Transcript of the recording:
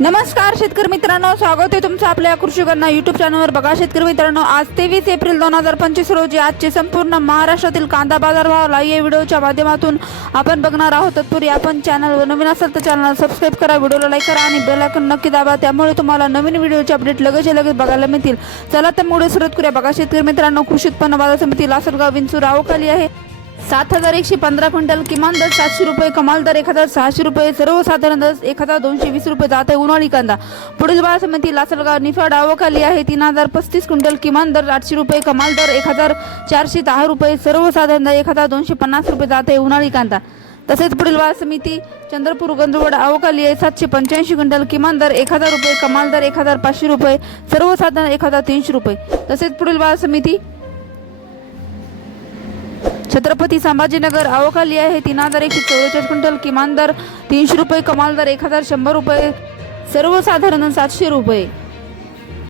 नमस्कार शेतकरी मित्रांनो स्वागत आहे तुमचं आपल्या कृषीकरणा युट्यूब चॅनलवर बघा शेतकरी मित्रांनो आज तेवीस एप्रिल दोन हजार पंचवीस रोजी आजचे संपूर्ण महाराष्ट्रातील कांदा बाजार भाव या व्हिडिओच्या माध्यमातून आपण बघणार आहोत. तत्पूर्वी आपण चॅनलवर नवीन असाल तर चॅनल सबस्क्राईब करा व्हिडिओला लाईक करा आणि बेल नक्की दाबा. त्यामुळे तुम्हाला नवीन व्हिडिओचे अपडेट लगेच लगेच बघायला मिळतील. चला तर मुळे सुरुवात करूया. बघा शेतकरी मित्रांनो कृषी उत्पन्न बाजार समिती लासलगाव विंचूर आवकाली आहे. सात हजार एकशे पंधरा क्विंटल किमान दर सातशे रुपये कमाल दर एक हजार सहाशे रुपये सर्वसाधारण दर एक हजार दोनशे वीस रुपये जात आहे उन्हाळी कांदा. पुढील बाजार समिती लासलगाव निफाड आवकाली आहे. तीन हजार पस्तीस क्विंटल किमान दर आठशे रुपये कमाल दर एक हजार चारशे दहा रुपये सर्वसाधारण दर एक हजार दोनशे पन्नास रुपये जात आहे उन्हाळी कांदा. तसेच पुढील बाजार समिती चंद्रपूर गंधवड आवकाली आहे. सातशे पंच्याऐंशी क्विंटल किमान दर एक हजार रुपये कमाल दर एक हजार पाचशे रुपये सर्वसाधारण एक हजार तीनशे रुपये. तसेच पुढील बाजार समिती छत्रपती संभाजीनगर आवकाली आहे. तीन हजार एकशे चौवेचाळीस क्विंटल किमान दर तीनशे रुपये कमाल दर एक हजार शंभर रुपये सर्वसाधारण सातशे रुपये.